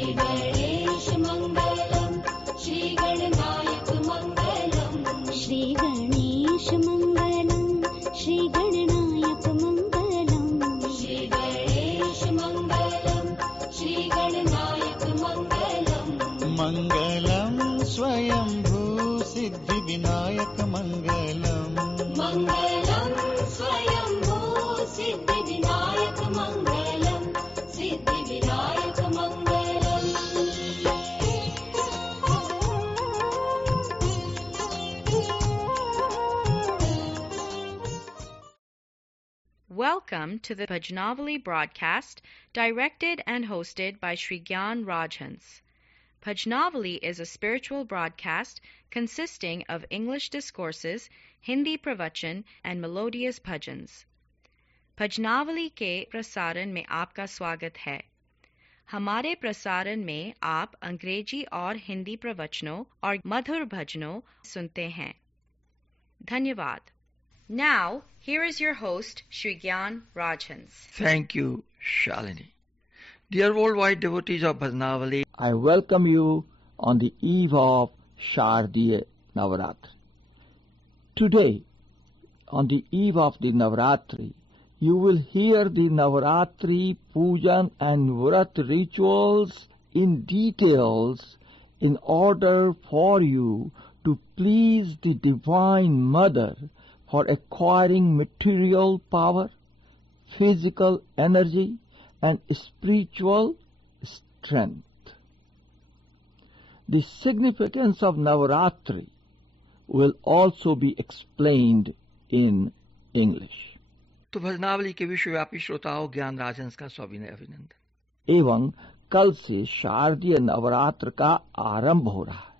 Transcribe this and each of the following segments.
गणेश मंगलम, श्री गणनायक मंगलम, श्री गणेश मंगलम, श्री गणनायक मंगलम, श्री गणेश मंगलम, श्री गणनायक मंगलम, मंगलम स्वयंभू सिद्धि विनायक मंगलम, मंगलम स्वयंभू सिद्धि विनायक मंगलम, सिद्धि विनायक मंगलम। Welcome to the Bhajnavali broadcast, directed and hosted by Sri Gyan Rajhans. Bhajnavali is a spiritual broadcast consisting of English discourses, Hindi pravachan, and melodious bhajans. भजनावली के प्रसारण में आपका स्वागत है। हमारे प्रसारण में आप अंग्रेजी और हिंदी प्रवचनों और मधुर भजनों सुनते हैं। धन्यवाद। Now, here is your host, Sri Gyan Rajhans. Thank you, Shalini. Dear worldwide devotees of Bhajnavali, I welcome you on the eve of Shardiya Navaratri. Today, on the eve of the Navaratri, you will hear the Navaratri Pujan and Vrat rituals in details in order for you to please the Divine Mother for acquiring material power, physical energy, and spiritual strength. The significance of Navaratri will also be explained in English. तो भजनावली के विश्वव्यापी श्रोताओं ज्ञान राजहंस का सविनय अभिनंदन। एवं कल से शारदीय नवरात्र का आरंभ हो रहा है,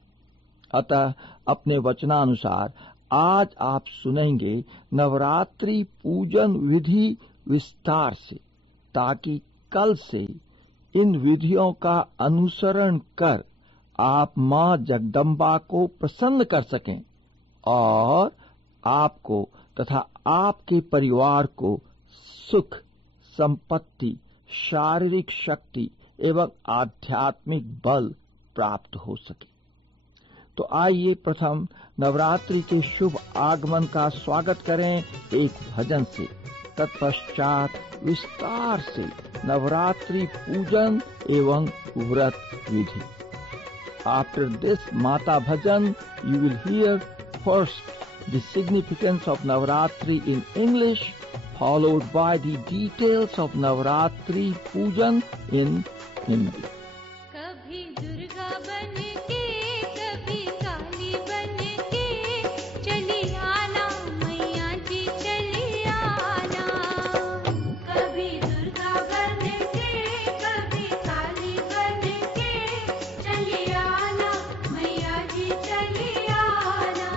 अतः अपने वचनानुसार आज आप सुनेंगे नवरात्रि पूजन विधि विस्तार से, ताकि कल से इन विधियों का अनुसरण कर आप मां जगदम्बा को प्रसन्न कर सकें और आपको तथा आपके परिवार को सुख, संपत्ति, शारीरिक शक्ति एवं आध्यात्मिक बल प्राप्त हो सके। तो आइए प्रथम नवरात्रि के शुभ आगमन का स्वागत करें एक भजन से, तत्पश्चात विस्तार से नवरात्रि पूजन एवं व्रत विधि। After this Mata Bhajan, you will hear first the significance of Navaratri in English, followed by the details of Navaratri Pujan in Hindi. कभी दुर्गा बन के, कभी काली बन के, चली आना मैया जी चली आना। कभी दुर्गा बन के, कभी काली बन के, चली आना मैया जी चली आना।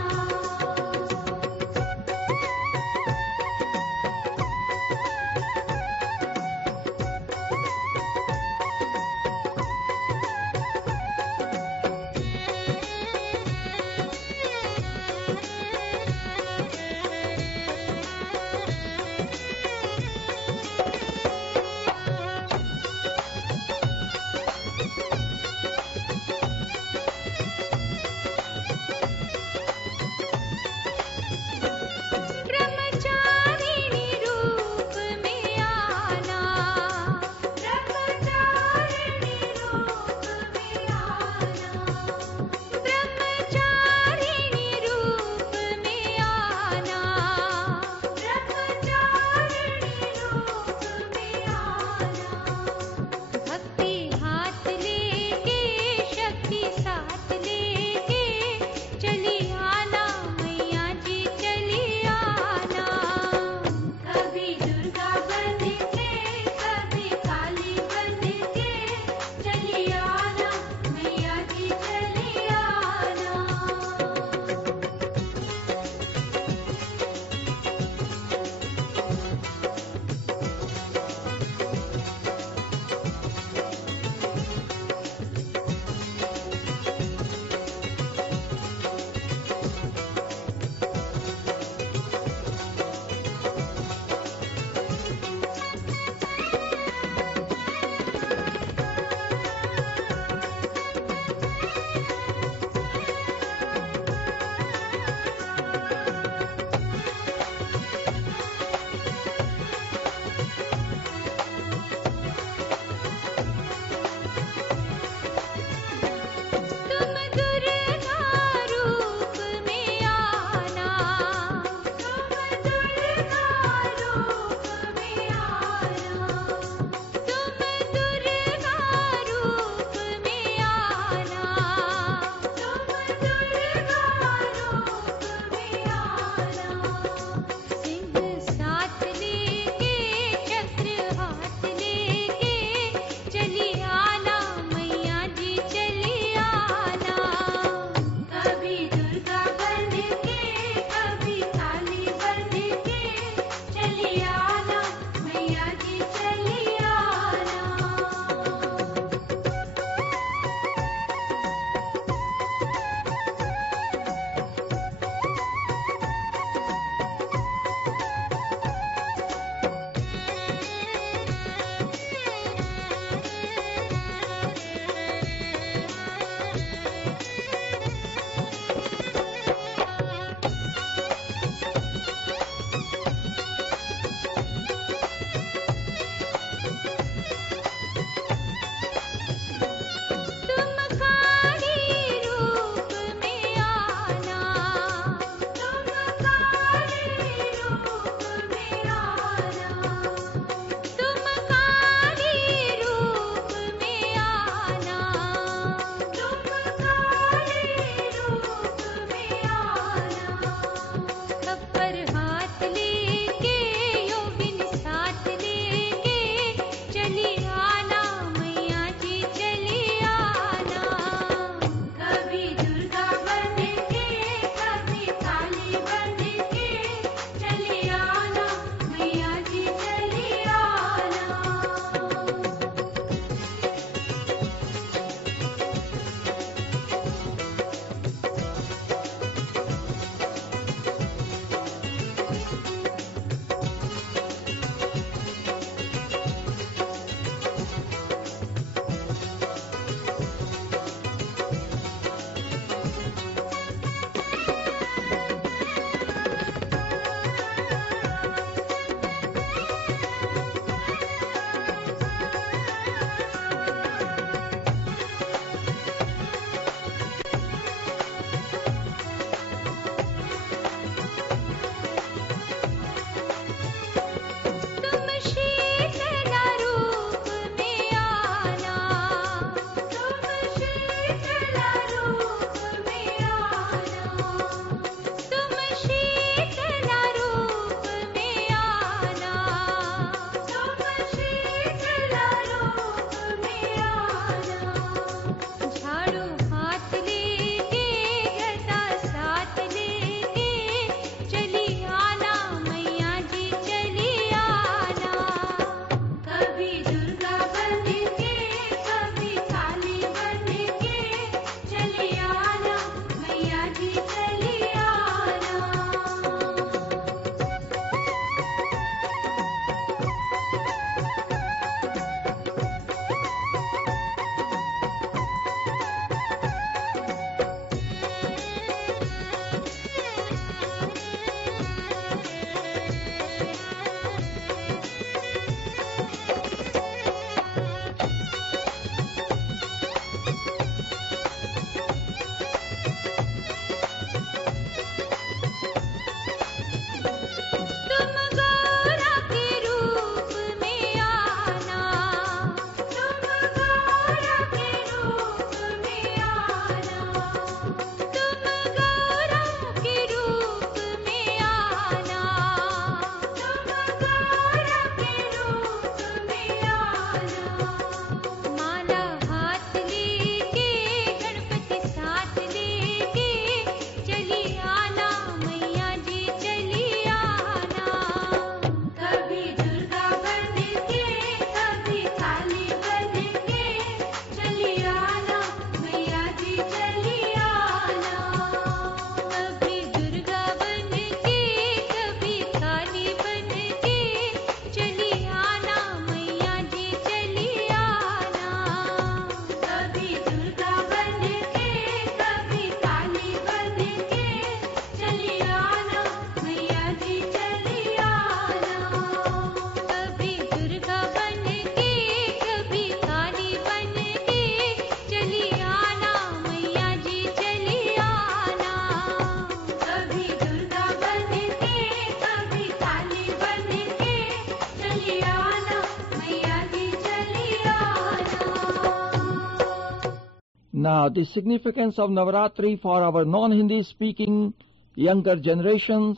Now, the significance of Navaratri for our non-Hindi speaking younger generations.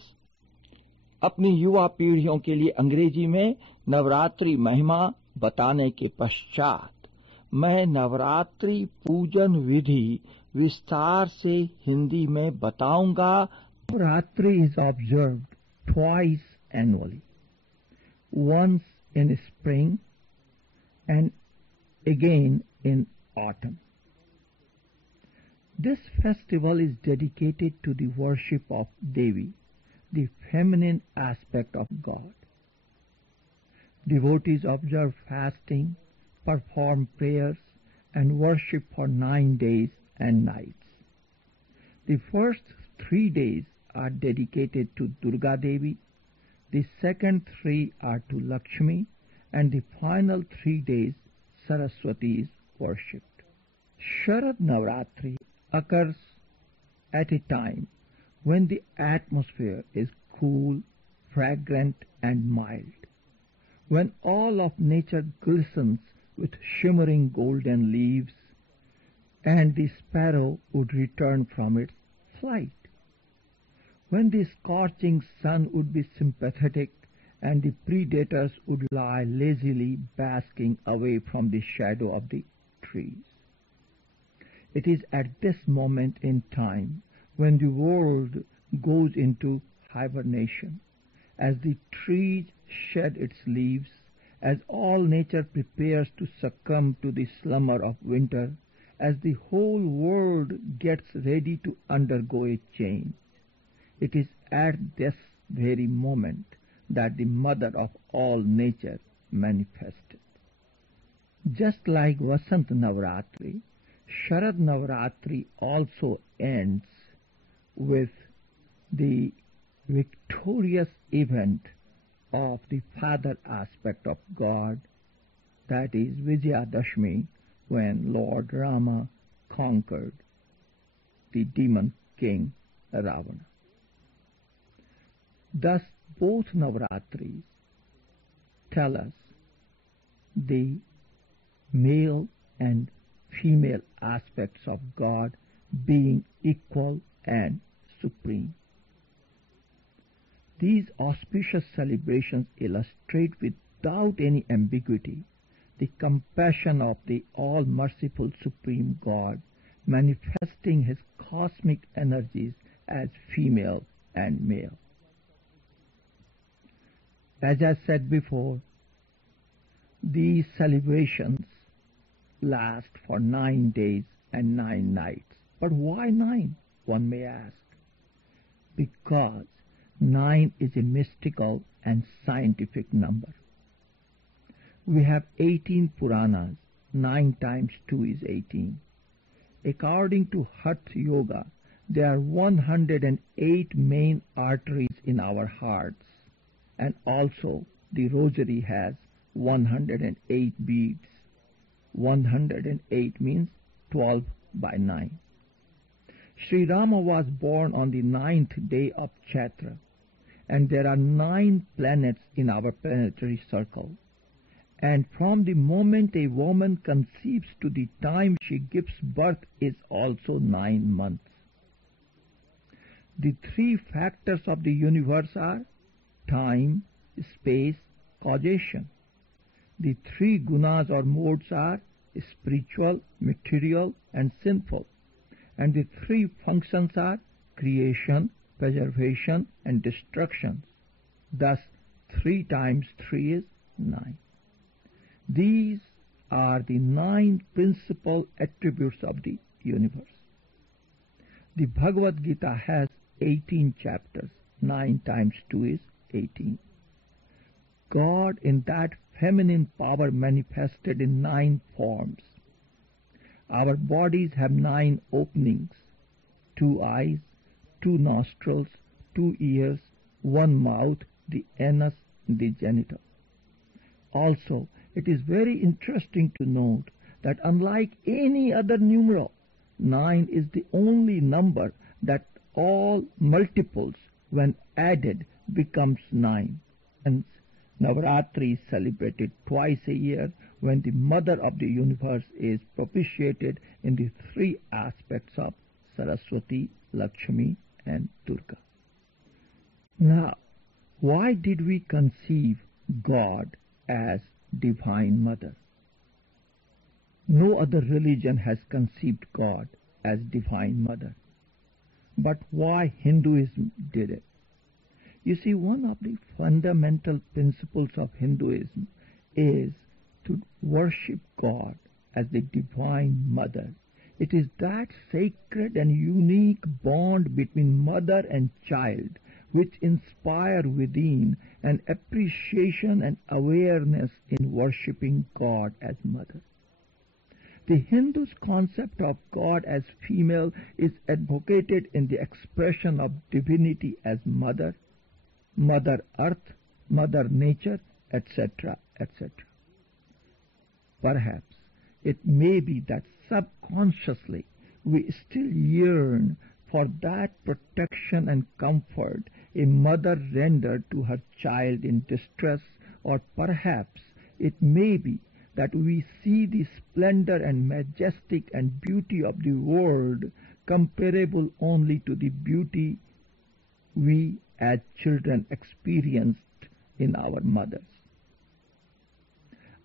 अपनी युवा पीढ़ियों के लिए अंग्रेजी में नवरात्रि महिमा बताने के पश्चात मैं नवरात्रि पूजन विधि विस्तार से हिंदी में बताऊंगा. Navratri is observed twice annually, once in spring and again in autumn. This festival is dedicated to the worship of Devi, the feminine aspect of God. Devotees observe fasting, perform prayers, and worship for 9 days and nights. The first 3 days are dedicated to Durga Devi, the second 3 are to Lakshmi, and the final 3 days Saraswati is worshipped. Sharad Navratri occurs at a time when the atmosphere is cool, fragrant, and mild, when all of nature glistens with shimmering golden leaves, and the sparrow would return from its flight, when the scorching sun would be sympathetic and the predators would lie lazily basking away from the shadow of the trees. It is at this moment in time when the world goes into hibernation, as the trees shed its leaves, as all nature prepares to succumb to the slumber of winter, as the whole world gets ready to undergo a change. It is at this very moment that the mother of all nature manifested. Just like Vasant Navratri, Sharad Navratri also ends with the victorious event of the father aspect of God, that is Vijayadashmi, when Lord Rama conquered the demon king Ravana. Thus both Navratris tell us the male and female aspects of God being equal and supreme. These auspicious celebrations illustrate without any ambiguity the compassion of the all-merciful Supreme God, manifesting his cosmic energies as female and male. As I said before, these celebrations last for 9 days and 9 nights. But why 9, one may ask? Because 9 is a mystical and scientific number. We have 18 Puranas. 9 times 2 is 18. According to Hatha Yoga, there are 108 main arteries in our hearts, and also the rosary has 108 beads. 108 means 12 by 9. Sri Rama was born on the 9th day of Chaitra, and there are 9 planets in our planetary circle. And from the moment a woman conceives to the time she gives birth is also 9 months. The 3 factors of the universe are time, space, causation. The 3 gunas or modes are spiritual, material, and sinful. And the 3 functions are creation, preservation, and destruction. Thus, 3 times 3 is 9. These are the 9 principal attributes of the universe. The Bhagavad Gita has 18 chapters. 9 times 2 is 18. God in that feminine power manifested in 9 forms. Our bodies have 9 openings: 2 eyes, 2 nostrils, 2 ears, 1 mouth, the anus, the genital. Also, it is very interesting to note that unlike any other numeral, 9 is the only number that all multiples, when added, becomes 9. Hence, Navaratri is celebrated twice a year, when the mother of the universe is propitiated in the three aspects of Saraswati, Lakshmi and Durga. Now, why did we conceive God as Divine Mother? No other religion has conceived God as Divine Mother. But why Hinduism did it? You see, one of the fundamental principles of Hinduism is to worship God as the Divine Mother. It is that sacred and unique bond between mother and child which inspire within an appreciation and awareness in worshipping God as Mother. The Hindus' concept of God as female is advocated in the expression of divinity as Mother, Mother Earth, Mother Nature, etc., etc. Perhaps it may be that subconsciously we still yearn for that protection and comfort a mother rendered to her child in distress, or perhaps it may be that we see the splendor and majestic and beauty of the world comparable only to the beauty we as children experienced in our mothers.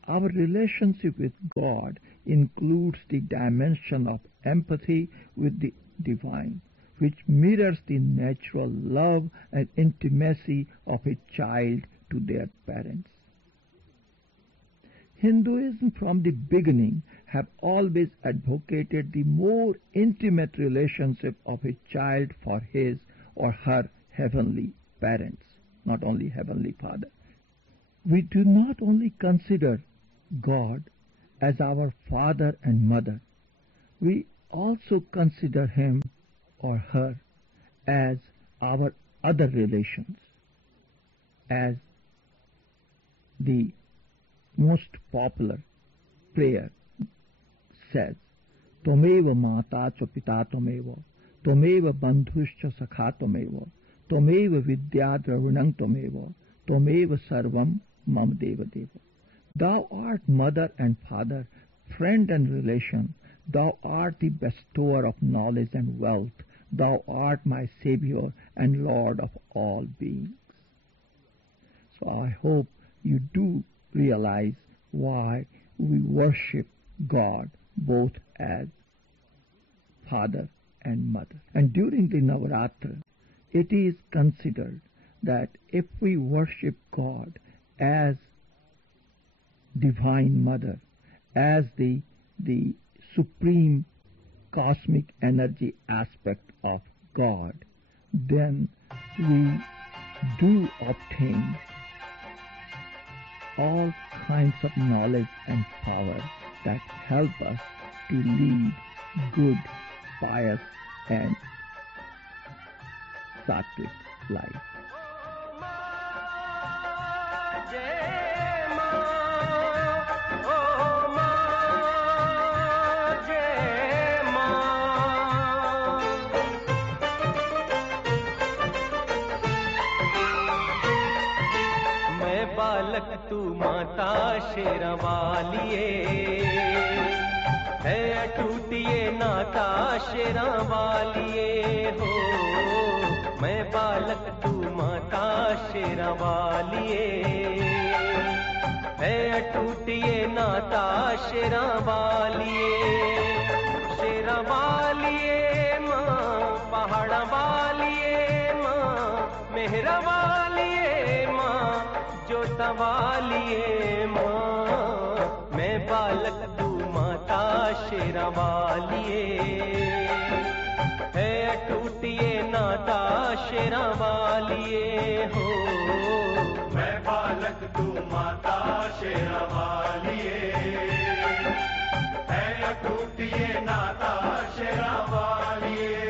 Our relationship with God includes the dimension of empathy with the divine, which mirrors the natural love and intimacy of a child to their parents. Hinduism from the beginning have always advocated the more intimate relationship of a child for his or her heavenly parents, not only Heavenly Father. We do not only consider God as our father and mother, we also consider him or her as our other relations, as the most popular prayer says, Tomeva mata cha pita tomeva, Tomeva bandhuscha sakha tomeva, Tomeva vidya dravinam tomeva, Tomeva sarvam mam deva deva. Thou art mother and father, friend and relation. Thou art the bestower of knowledge and wealth. Thou art my Savior and Lord of all beings. So I hope you do realize why we worship God both as father and mother. And during the Navaratri, it is considered that if we worship God as Divine Mother, as the supreme cosmic energy aspect of God, then we do obtain all kinds of knowledge and power that help us to lead good, pious, and sattvic life. तू माता शेरवालिए है अटूटिए नाता शेरवालिए हो मैं बालक तू माता शेरवालिए है अटूटिए नाता शेरवालिए शेरवालिए माँ पहाड़ वालिए माँ मेहरा वालिए माँ जो तवालिए माँ मैं बालक तू माता शेरवालिए है अटूटिए नाता शेरवालिए हो मैं बालक तू माता शेरवालिए है अटूटिए नाता शेरवालिए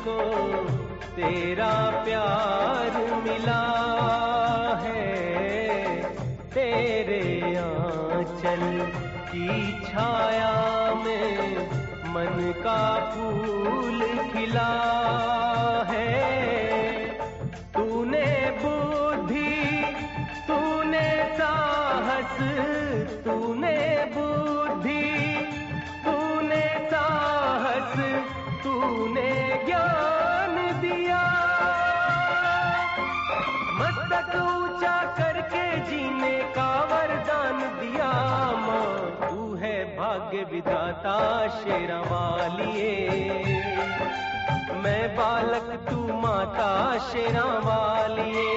को तेरा प्यार मिला है, तेरे आंचल की छाया में मन का फूल खिला है। तूने बुद्धि, तूने साहस, तूने बुद्धि, तूने साहस, तूने ज्ञान दिया। मस्तक ऊंचा करके जीने का वरदान दिया। माँ तू है भाग्य विधाता शेरा वालिए, मैं बालक तू माता शेरा वालिए।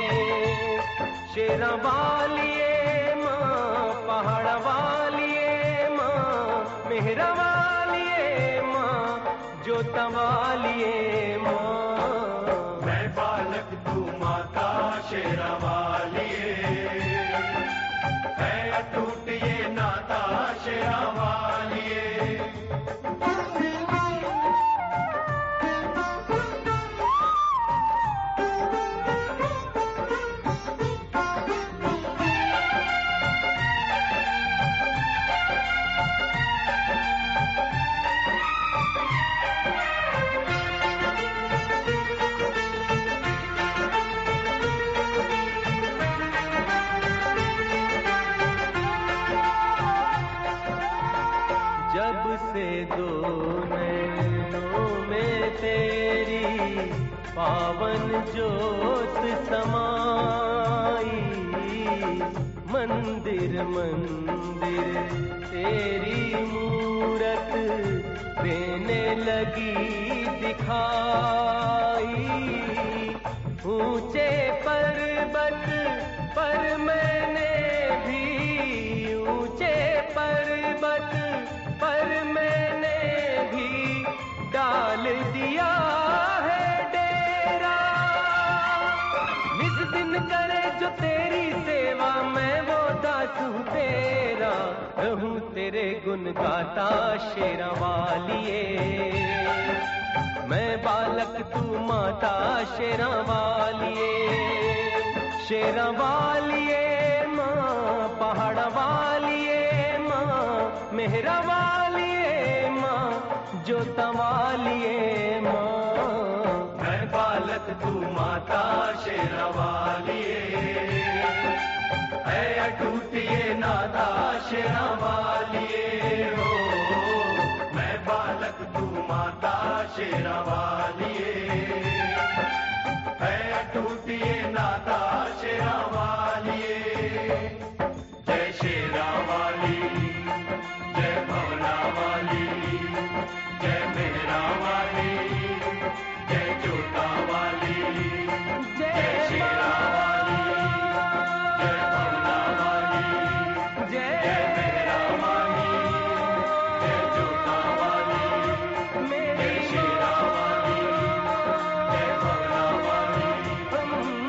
शेरा वालिए माँ, पहाड़ वालिए माँ, मेहरा वालिए माँ, जोता वालिए माँ। मैं बालक तू माता शेरा वालिए, है अटूट ये नाता शेरा वालिए। पावन ज्योत समाई, मंदिर मंदिर तेरी मूरत देने लगी दिखाई। ऊंचे पर्वत पर मैंने भी, ऊंचे पर्वत पर मैंने भी डाल दिया करे जो तेरी सेवा, मैं वो दास हूँ तेरा, रहूं तेरे गुण गाता शेरा वालिए। मैं बालक तू माता शेरा वालिए। शेरा वालिए माँ, पहाड़ वालिए माँ, मेहरा वालिए माँ, जोता वालिए माँ। मैं बालक तू माता शेरा वालिए, है अटूट ये नाता शेरा वालिए हो। मैं बालक तू माता शेरा वालिए, है अटूट ये नाता शेरा वालिए। जय शेरा वाली, जय भवना वाली, जय मेहरा वाली, जय जोता वाली, जय शेरा वाली, जय भवना वाली, जय मेहरा वाली, जय जोता वाली, जय शेरा वाली, जय भवना वाली,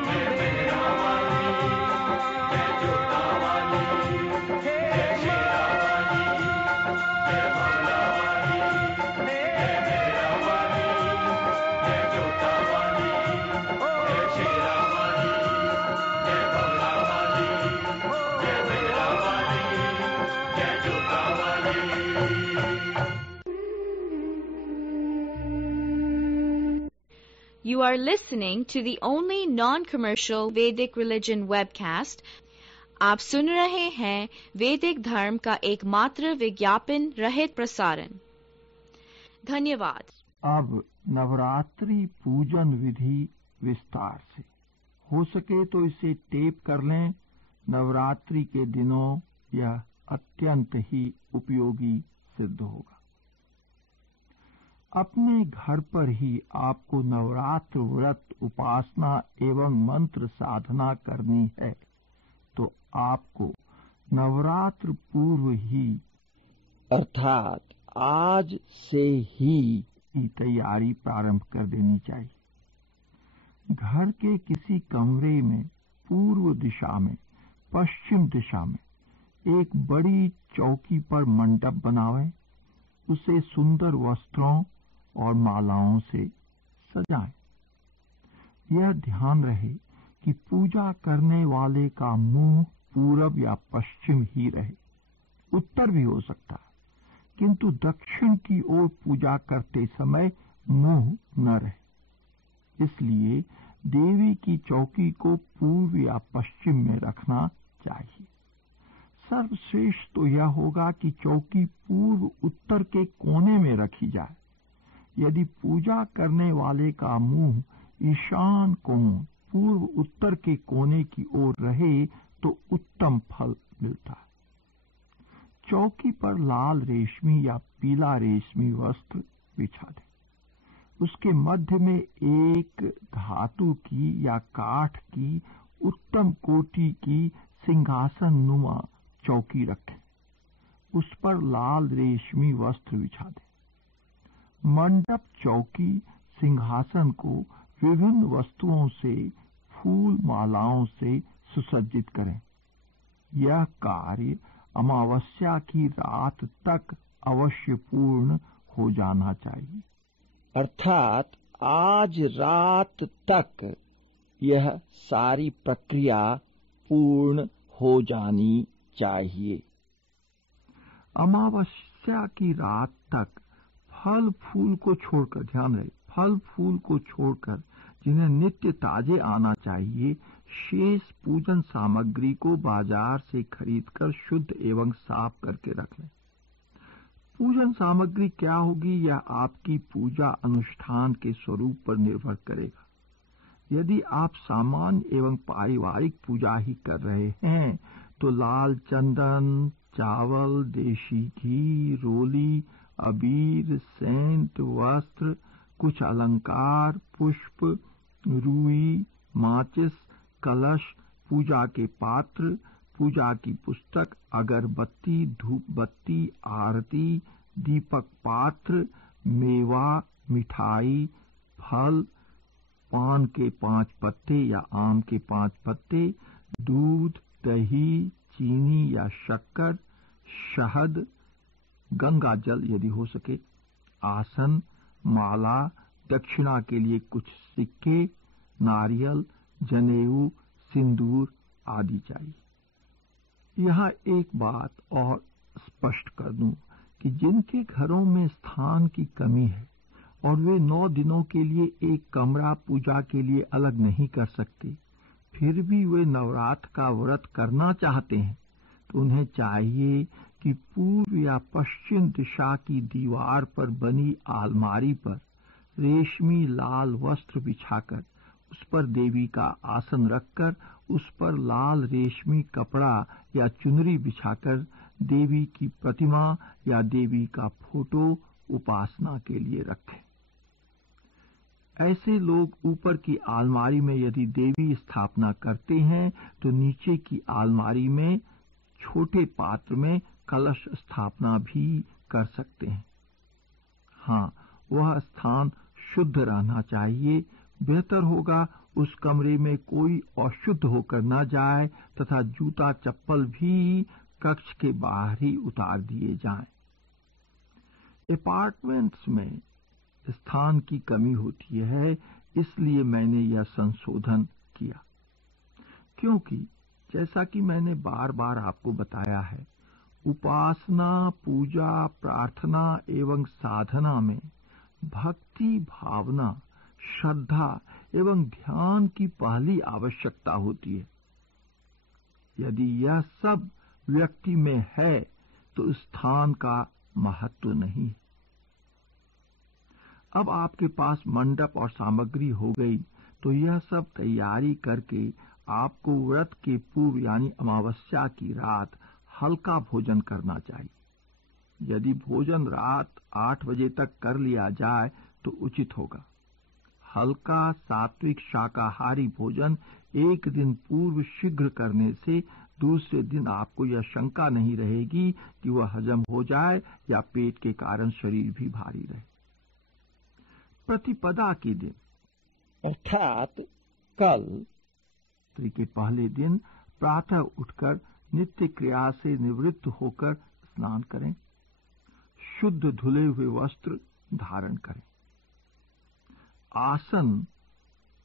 जय मेहरा वाली, जय जोता वाली, जय शेरा वाली, जय भवना वाली, जय मेहरा वाली, जय जोता वाली, जय शेरा वाली, जय भवना वाली, जय मेहरा वाली, जय जोता वाली। You are listening to the only non-commercial Vedic religion webcast. आप सुन रहे हैं वैदिक धर्म का एकमात्र विज्ञापन रहित प्रसारण। धन्यवाद। अब नवरात्रि पूजन विधि विस्तार से। हो सके तो इसे टेप कर लें। नवरात्रि के दिनों यह अत्यंत ही उपयोगी सिद्ध होगा। अपने घर पर ही आपको नवरात्र व्रत, उपासना एवं मंत्र साधना करनी है तो आपको नवरात्र पूर्व ही अर्थात आज से ही तैयारी प्रारंभ कर देनी चाहिए। घर के किसी कमरे में पूर्व दिशा में, पश्चिम दिशा में एक बड़ी चौकी पर मंडप बनावें। उसे सुंदर वस्त्रों और मालाओं से सजाएं। यह ध्यान रहे कि पूजा करने वाले का मुंह पूरब या पश्चिम ही रहे। उत्तर भी हो सकता है, किंतु दक्षिण की ओर पूजा करते समय मुंह न रहे। इसलिए देवी की चौकी को पूर्व या पश्चिम में रखना चाहिए। सर्वश्रेष्ठ तो यह होगा कि चौकी पूर्व उत्तर के कोने में रखी जाए। यदि पूजा करने वाले का मुंह ईशान कोण पूर्व उत्तर के कोने की ओर रहे तो उत्तम फल मिलता है। चौकी पर लाल रेशमी या पीला रेशमी वस्त्र बिछा दें। उसके मध्य में एक धातु की या काठ की उत्तम कोटि की सिंहासन नुमा चौकी रखें। उस पर लाल रेशमी वस्त्र बिछा दें। मंडप, चौकी, सिंहासन को विभिन्न वस्तुओं से, फूल मालाओं से सुसज्जित करें। यह कार्य अमावस्या की रात तक अवश्य पूर्ण हो जाना चाहिए। अर्थात आज रात तक यह सारी प्रक्रिया पूर्ण हो जानी चाहिए। अमावस्या की रात तक फल फूल को छोड़कर, ध्यान रहे, फल फूल को छोड़कर जिन्हें नित्य ताजे आना चाहिए, शेष पूजन सामग्री को बाजार से खरीदकर शुद्ध एवं साफ करके रख लें। पूजन सामग्री क्या होगी यह आपकी पूजा अनुष्ठान के स्वरूप पर निर्भर करेगा। यदि आप सामान्य एवं पारिवारिक पूजा ही कर रहे हैं तो लाल चंदन, चावल, देशी घी, रोली, अबीर, सेंट, वस्त्र, कुछ अलंकार, पुष्प, रुई, माचिस, कलश, पूजा के पात्र, पूजा की पुस्तक, अगरबत्ती, धूप बत्ती, आरती, दीपक पात्र, मेवा, मिठाई, फल, पान के 5 पत्ते या आम के 5 पत्ते, दूध, दही, चीनी या शक्कर, शहद, गंगा जल यदि हो सके, आसन, माला, दक्षिणा के लिए कुछ सिक्के, नारियल, जनेऊ, सिंदूर आदि चाहिए। यहाँ एक बात और स्पष्ट कर दूं कि जिनके घरों में स्थान की कमी है और वे 9 दिनों के लिए एक कमरा पूजा के लिए अलग नहीं कर सकते, फिर भी वे नवरात्र का व्रत करना चाहते हैं, तो उन्हें चाहिए कि पूर्व या पश्चिम दिशा की दीवार पर बनी अलमारी पर रेशमी लाल वस्त्र बिछाकर उस पर देवी का आसन रखकर उस पर लाल रेशमी कपड़ा या चुनरी बिछाकर देवी की प्रतिमा या देवी का फोटो उपासना के लिए रखें। ऐसे लोग ऊपर की अलमारी में यदि देवी स्थापना करते हैं तो नीचे की अलमारी में छोटे पात्र में कलश स्थापना भी कर सकते हैं। हाँ, वह स्थान शुद्ध रहना चाहिए। बेहतर होगा उस कमरे में कोई अशुद्ध होकर न जाए तथा जूता चप्पल भी कक्ष के बाहर ही उतार दिए जाएं। अपार्टमेंट्स में स्थान की कमी होती है, इसलिए मैंने यह संशोधन किया, क्योंकि जैसा कि मैंने बार बार आपको बताया है, उपासना, पूजा, प्रार्थना एवं साधना में भक्ति भावना, श्रद्धा एवं ध्यान की पहली आवश्यकता होती है। यदि यह सब व्यक्ति में है तो स्थान का महत्व नहीं। अब आपके पास मंडप और सामग्री हो गई तो यह सब तैयारी करके आपको व्रत के पूर्व यानी अमावस्या की रात हल्का भोजन करना चाहिए। यदि भोजन रात 8 बजे तक कर लिया जाए तो उचित होगा। हल्का सात्विक शाकाहारी भोजन एक दिन पूर्व शीघ्र करने से दूसरे दिन आपको यह शंका नहीं रहेगी कि वह हजम हो जाए या पेट के कारण शरीर भी भारी रहे। प्रतिपदा के दिन अर्थात कल के पहले दिन प्रातः उठकर नित्य क्रिया से निवृत्त होकर स्नान करें, शुद्ध धुले हुए वस्त्र धारण करें। आसन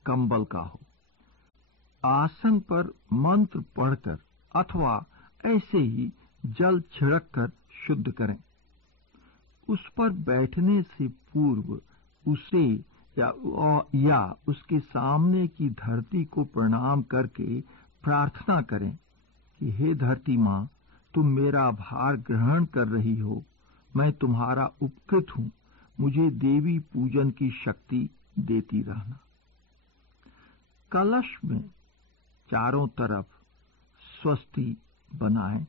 कंबल का हो। आसन पर मंत्र पढ़कर अथवा ऐसे ही जल छिड़क कर शुद्ध करें। उस पर बैठने से पूर्व उसे या उसके सामने की धरती को प्रणाम करके प्रार्थना करें कि हे धरती माँ, तुम मेरा भार ग्रहण कर रही हो, मैं तुम्हारा उपकृत हूं, मुझे देवी पूजन की शक्ति देती रहना। कलश में चारों तरफ स्वस्ति बनाएं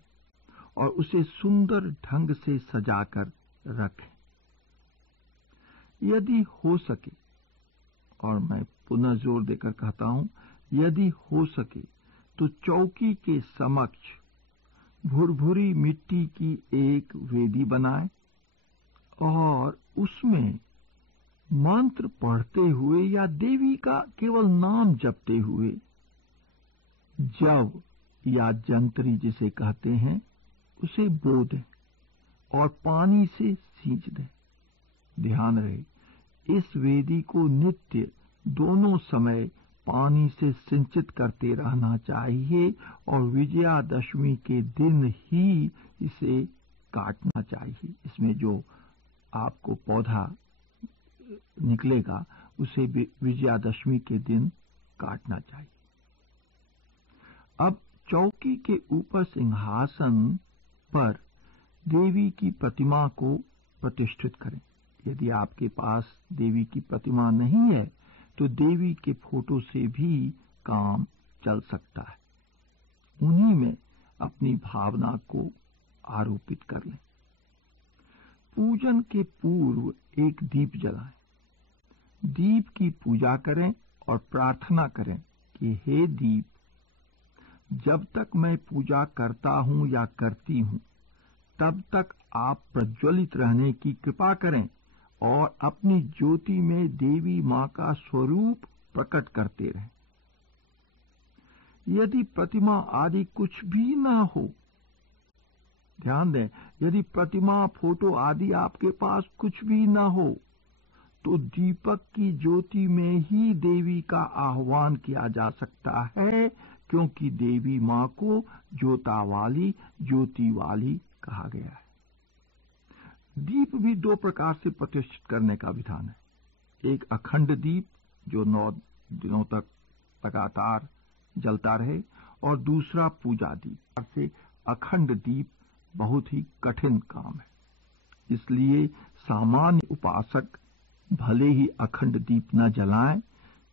और उसे सुंदर ढंग से सजाकर रखें। यदि हो सके, और मैं पुनः जोर देकर कहता हूं, यदि हो सके तो चौकी के समक्ष भुरभुरी मिट्टी की एक वेदी बनाएं और उसमें मंत्र पढ़ते हुए या देवी का केवल नाम जपते हुए जव या जंतरी जिसे कहते हैं उसे बो दें और पानी से सींच दें। ध्यान रहे, इस वेदी को नित्य दोनों समय पानी से सिंचित करते रहना चाहिए और विजयादशमी के दिन ही इसे काटना चाहिए। इसमें जो आपको पौधा निकलेगा उसे विजयादशमी के दिन काटना चाहिए। अब चौकी के ऊपर सिंहासन पर देवी की प्रतिमा को प्रतिष्ठित करें। यदि आपके पास देवी की प्रतिमा नहीं है तो देवी के फोटो से भी काम चल सकता है। उन्हीं में अपनी भावना को आरोपित कर लें। पूजन के पूर्व एक दीप जलाएं। दीप की पूजा करें और प्रार्थना करें कि हे दीप, जब तक मैं पूजा करता हूं या करती हूं तब तक आप प्रज्वलित रहने की कृपा करें और अपनी ज्योति में देवी मां का स्वरूप प्रकट करते रहें। यदि प्रतिमा आदि कुछ भी ना हो, ध्यान दें, यदि प्रतिमा फोटो आदि आपके पास कुछ भी ना हो तो दीपक की ज्योति में ही देवी का आह्वान किया जा सकता है, क्योंकि देवी मां को ज्योता वाली, ज्योति वाली कहा गया है। दीप भी दो प्रकार से प्रतिष्ठित करने का विधान है। एक अखंड दीप जो 9 दिनों तक लगातार जलता रहे, और दूसरा पूजा दीप। से अखंड दीप बहुत ही कठिन काम है, इसलिए सामान्य उपासक भले ही अखंड दीप न जलाएं,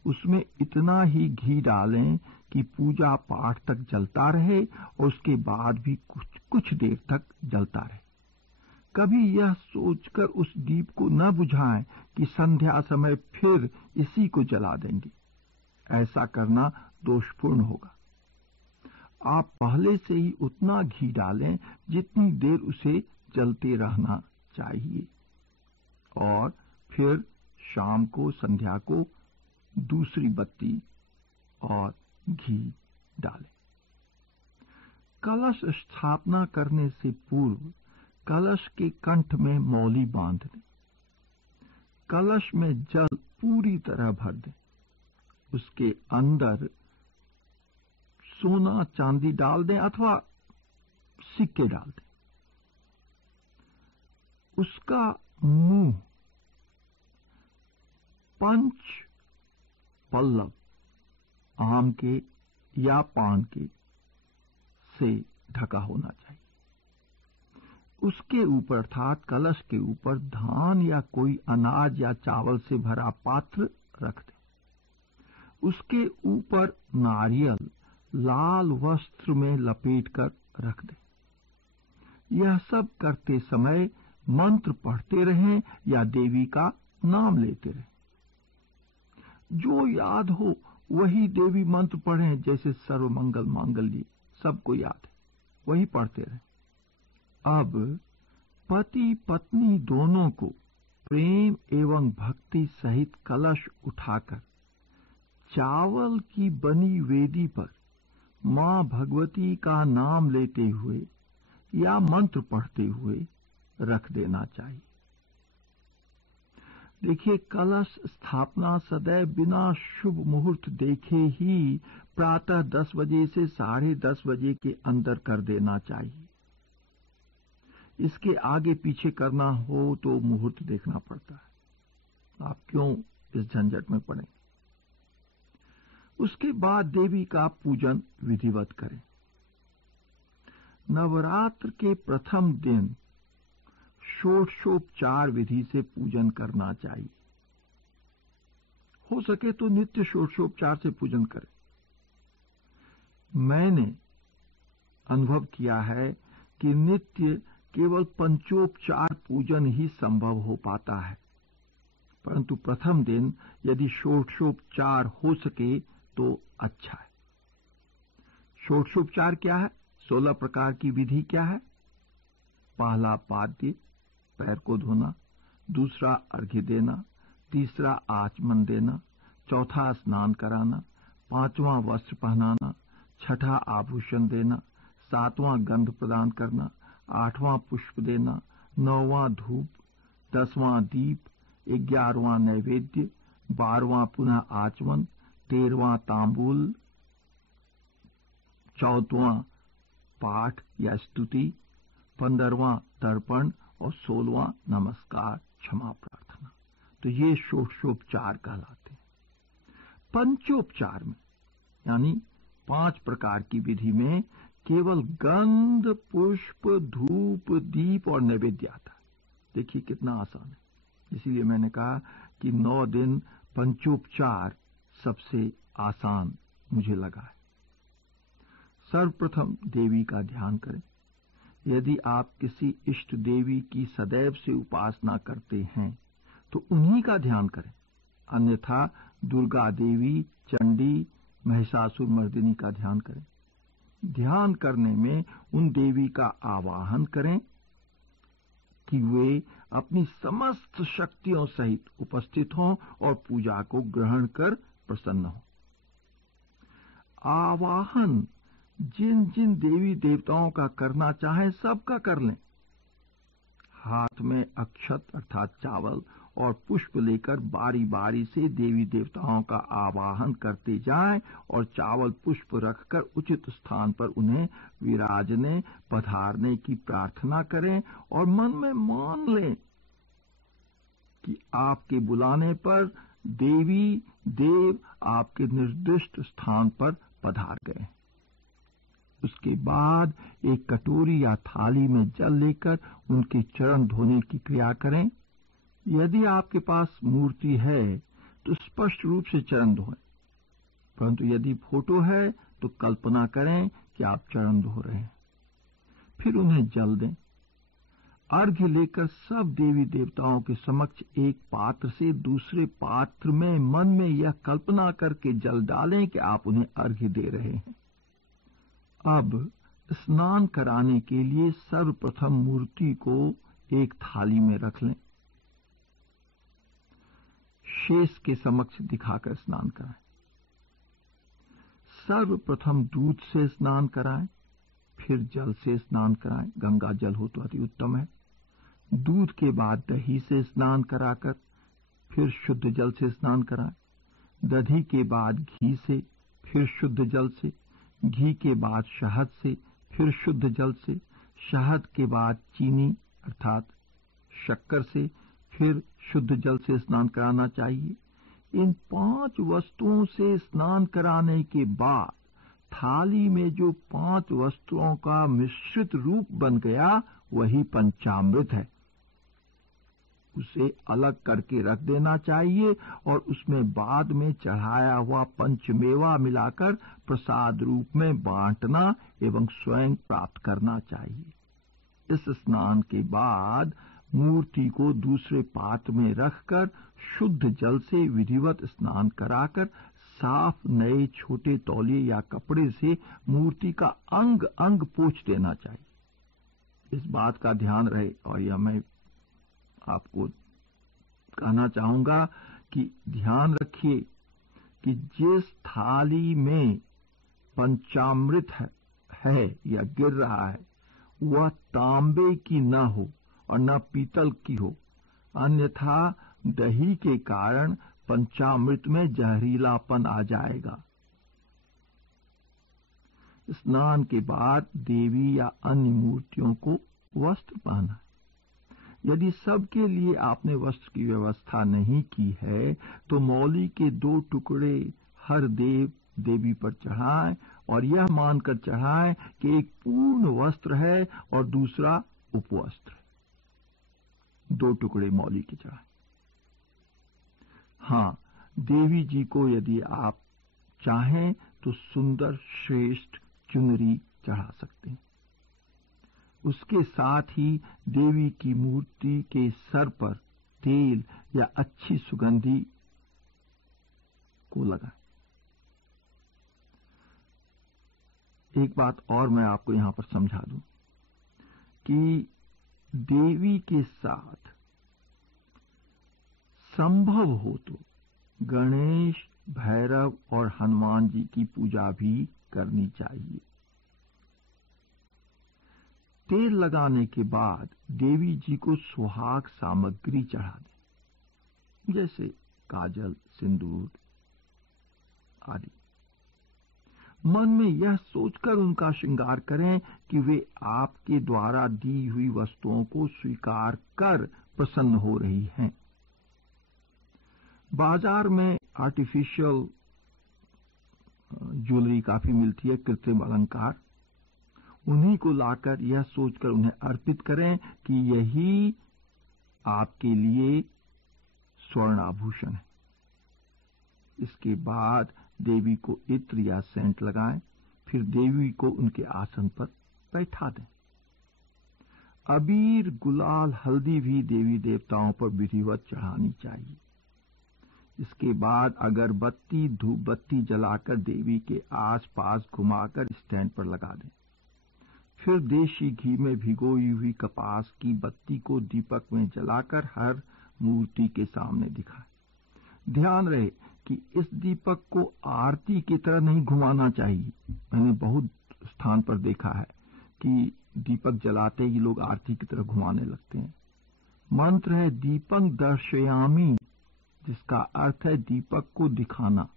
उसमें इतना ही घी डालें कि पूजा पाठ तक जलता रहे और उसके बाद भी कुछ देर तक जलता रहे। कभी यह सोचकर उस दीप को न बुझाएं कि संध्या समय फिर इसी को जला देंगे। ऐसा करना दोषपूर्ण होगा। आप पहले से ही उतना घी डालें जितनी देर उसे जलते रहना चाहिए, और फिर शाम को, संध्या को दूसरी बत्ती और घी डालें। कलश स्थापना करने से पूर्व कलश के कंठ में मौली बांध दें। कलश में जल पूरी तरह भर दें। उसके अंदर सोना चांदी डाल दें अथवा सिक्के डाल दें। उसका मुंह पंच पल्लव आम के या पान के से ढका होना चाहिए। उसके ऊपर अर्थात कलश के ऊपर धान या कोई अनाज या चावल से भरा पात्र रख दें। उसके ऊपर नारियल लाल वस्त्र में लपेटकर रख दें। यह सब करते समय मंत्र पढ़ते रहें या देवी का नाम लेते रहें। जो याद हो वही देवी मंत्र पढ़ें, जैसे सर्वमंगल मांगल्य सबको याद है, वही पढ़ते रहें। अब पति पत्नी दोनों को प्रेम एवं भक्ति सहित कलश उठाकर चावल की बनी वेदी पर मां भगवती का नाम लेते हुए या मंत्र पढ़ते हुए रख देना चाहिए। देखिए, कलश स्थापना सदैव बिना शुभ मुहूर्त देखे ही प्रातः 10 बजे से 10:30 बजे के अंदर कर देना चाहिए। इसके आगे पीछे करना हो तो मुहूर्त देखना पड़ता है। आप क्यों इस झंझट में पड़े। उसके बाद देवी का पूजन विधिवत करें। नवरात्र के प्रथम दिन षोडशोपचार विधि से पूजन करना चाहिए। हो सके तो नित्य षोडशोपचार से पूजन करें। मैंने अनुभव किया है कि नित्य केवल पंचोपचार पूजन ही संभव हो पाता है, परंतु प्रथम दिन यदि षोडशोपचार हो सके तो अच्छा है। षोडशोपचार क्या है? 16 प्रकार की विधि क्या है? पहला पाद्य, पैर को धोना, दूसरा अर्घ्य देना, तीसरा आचमन देना, चौथा स्नान कराना, पांचवां वस्त्र पहनाना, छठा आभूषण देना, सातवां गंध प्रदान करना, आठवां पुष्प देना, 9वां धूप, 10वां दीप, 11वां नैवेद्य, 12वां पुनः आचमन, 13वां तांबूल, 14वां पाठ या स्तुति, 15वां तर्पण और 16वां नमस्कार क्षमा प्रार्थना। तो ये षोडशोपचार कहलाते हैं। पंचोपचार में यानी 5 प्रकार की विधि में केवल गंध, पुष्प, धूप, दीप और नैवेद्य आता है। देखिए कितना आसान है। इसीलिए मैंने कहा कि 9 दिन पंचोपचार सबसे आसान मुझे लगा है। सर्वप्रथम देवी का ध्यान करें। यदि आप किसी इष्ट देवी की सदैव से उपासना करते हैं तो उन्हीं का ध्यान करें, अन्यथा दुर्गा देवी, चंडी, महिषासुर मर्दिनी का ध्यान करें। ध्यान करने में उन देवी का आवाहन करें कि वे अपनी समस्त शक्तियों सहित उपस्थित हों और पूजा को ग्रहण कर प्रसन्न हों। आवाहन जिन जिन देवी देवताओं का करना चाहें सबका कर लें। हाथ में अक्षत अर्थात चावल और पुष्प लेकर बारी बारी से देवी देवताओं का आवाहन करते जाएं और चावल पुष्प रखकर उचित स्थान पर उन्हें विराजने पधारने की प्रार्थना करें और मन में मान लें कि आपके बुलाने पर देवी देव आपके निर्दिष्ट स्थान पर पधार गए। उसके बाद एक कटोरी या थाली में जल लेकर उनके चरण धोने की क्रिया करें। यदि आपके पास मूर्ति है तो स्पष्ट रूप से चरण धोएं, परंतु यदि फोटो है तो कल्पना करें कि आप चरण धो रहे हैं। फिर उन्हें जल दें। अर्घ्य लेकर सब देवी देवताओं के समक्ष एक पात्र से दूसरे पात्र में मन में यह कल्पना करके जल डालें कि आप उन्हें अर्घ्य दे रहे हैं। अब स्नान कराने के लिए सर्वप्रथम मूर्ति को एक थाली में रख लें। शेष के समक्ष दिखाकर स्नान कराएं। सर्वप्रथम दूध से स्नान कराएं, फिर जल से स्नान कराएं। गंगा जल हो तो अति उत्तम है। दूध के बाद दही से स्नान कराकर फिर शुद्ध जल से स्नान कराएं। दही के बाद घी से, फिर शुद्ध जल से। घी के बाद शहद से, फिर शुद्ध जल से। शहद के बाद चीनी अर्थात शक्कर से, फिर शुद्ध जल से स्नान कराना चाहिए। इन 5 वस्तुओं से स्नान कराने के बाद थाली में जो 5 वस्तुओं का मिश्रित रूप बन गया वही पंचामृत है। उसे अलग करके रख देना चाहिए और उसमें बाद में चढ़ाया हुआ पंचमेवा मिलाकर प्रसाद रूप में बांटना एवं स्वयं प्राप्त करना चाहिए। इस स्नान के बाद मूर्ति को दूसरे पात्र में रखकर शुद्ध जल से विधिवत स्नान कराकर साफ नए छोटे तौलिए या कपड़े से मूर्ति का अंग अंग पोंछ देना चाहिए। इस बात का ध्यान रहे और यह मैं आपको कहना चाहूंगा कि ध्यान रखिए कि जिस थाली में पंचामृत है या गिर रहा है वह तांबे की न हो और न पीतल की हो, अन्यथा दही के कारण पंचामृत में जहरीलापन आ जाएगा। स्नान के बाद देवी या अन्य मूर्तियों को वस्त्र पहना। यदि सबके लिए आपने वस्त्र की व्यवस्था नहीं की है तो मौली के 2 टुकड़े हर देव देवी पर चढ़ाएं और यह मानकर चढ़ाएं कि एक पूर्ण वस्त्र है और दूसरा उपवस्त्र है। 2 टुकड़े मौली के चढ़ाएं। हाँ, देवी जी को यदि आप चाहें तो सुंदर श्रेष्ठ चुनरी चढ़ा सकते हैं। उसके साथ ही देवी की मूर्ति के सर पर तेल या अच्छी सुगंधी को लगाएं। एक बात और मैं आपको यहां पर समझा दूं कि देवी के साथ संभव हो तो गणेश, भैरव और हनुमान जी की पूजा भी करनी चाहिए। तेल लगाने के बाद देवी जी को सुहाग सामग्री चढ़ा दें, जैसे काजल, सिंदूर आदि। मन में यह सोचकर उनका श्रृंगार करें कि वे आपके द्वारा दी हुई वस्तुओं को स्वीकार कर प्रसन्न हो रही हैं। बाजार में आर्टिफिशियल ज्वेलरी काफी मिलती है, कृत्रिम अलंकार। उन्हीं को लाकर यह सोचकर उन्हें अर्पित करें कि यही आपके लिए स्वर्ण आभूषण है। इसके बाद देवी को इत्र या सेंट लगाएं, फिर देवी को उनके आसन पर बैठा दें। अबीर, गुलाल, हल्दी भी देवी देवताओं पर विधिवत चढ़ानी चाहिए। इसके बाद अगरबत्ती, धूप बत्ती जलाकर देवी के आसपास घुमाकर स्टैंड पर लगा दें। फिर देशी घी में भिगोई हुई कपास की बत्ती को दीपक में जलाकर हर मूर्ति के सामने दिखाएं। ध्यान रहे कि इस दीपक को आरती की तरह नहीं घुमाना चाहिए। मैंने बहुत स्थान पर देखा है कि दीपक जलाते ही लोग आरती की तरह घुमाने लगते हैं। मंत्र है दीपक दर्शयामी, जिसका अर्थ है दीपक को दिखाना।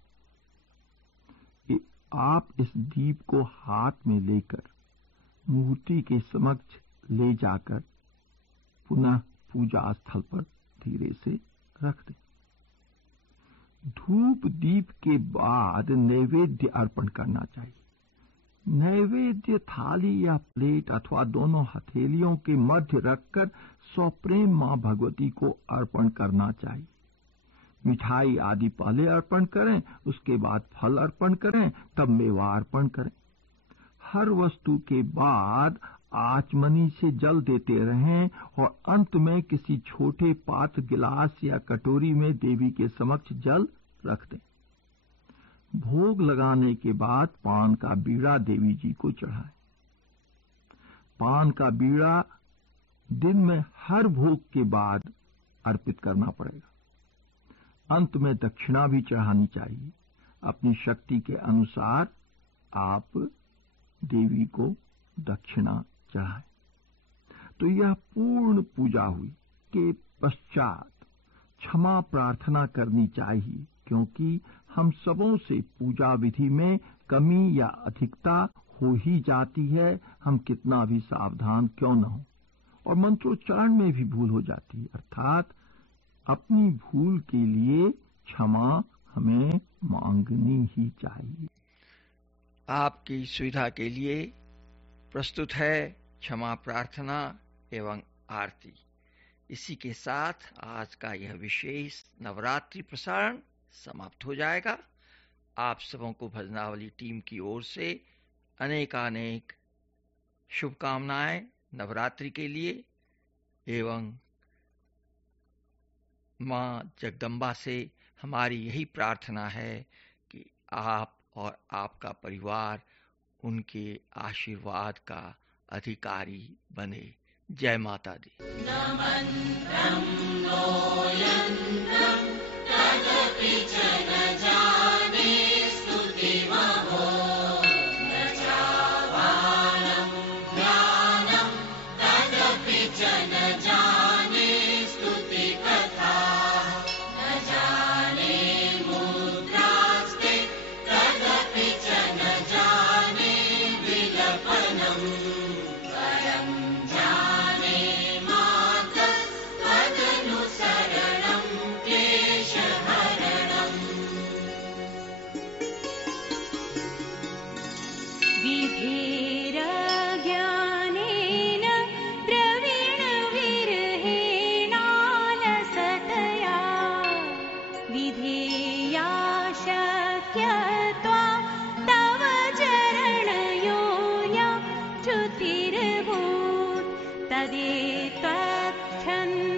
आप इस दीप को हाथ में लेकर मूर्ति के समक्ष ले जाकर पुनः पूजा स्थल पर धीरे से रख दें। धूप दीप के बाद नैवेद्य अर्पण करना चाहिए। नैवेद्य थाली या प्लेट अथवा दोनों हथेलियों के मध्य रखकर सप्रेम मां भगवती को अर्पण करना चाहिए। मिठाई आदि पहले अर्पण करें, उसके बाद फल अर्पण करें, तब मेवा अर्पण करें। हर वस्तु के बाद आचमनी से जल देते रहें और अंत में किसी छोटे पात्र, गिलास या कटोरी में देवी के समक्ष जल रख दें। भोग लगाने के बाद पान का बीड़ा देवी जी को चढ़ाएं। पान का बीड़ा दिन में हर भोग के बाद अर्पित करना पड़ेगा। अंत में दक्षिणा भी चढ़ानी चाहिए। अपनी शक्ति के अनुसार आप देवी को दक्षिणा चढ़ाएं। तो यह पूर्ण पूजा हुई के पश्चात क्षमा प्रार्थना करनी चाहिए, क्योंकि हम सबों से पूजा विधि में कमी या अधिकता हो ही जाती है, हम कितना भी सावधान क्यों न हो, और मंत्रोच्चारण में भी भूल हो जाती है। अर्थात अपनी भूल के लिए क्षमा हमें मांगनी ही चाहिए। आपकी सुविधा के लिए प्रस्तुत है क्षमा प्रार्थना एवं आरती। इसी के साथ आज का यह विशेष नवरात्रि प्रसारण समाप्त हो जाएगा। आप सबों को भजनावली टीम की ओर से अनेकानेक शुभकामनाएं नवरात्रि के लिए, एवं मां जगदम्बा से हमारी यही प्रार्थना है कि आप और आपका परिवार उनके आशीर्वाद का अधिकारी बने। जय माता दी। नमन्तं नोयन्तं तदपि च न जाने स्तुतिमहो न चावानं ज्ञानं तदपि च न जाने स्तुतिकथा। तदेतच्छन्दः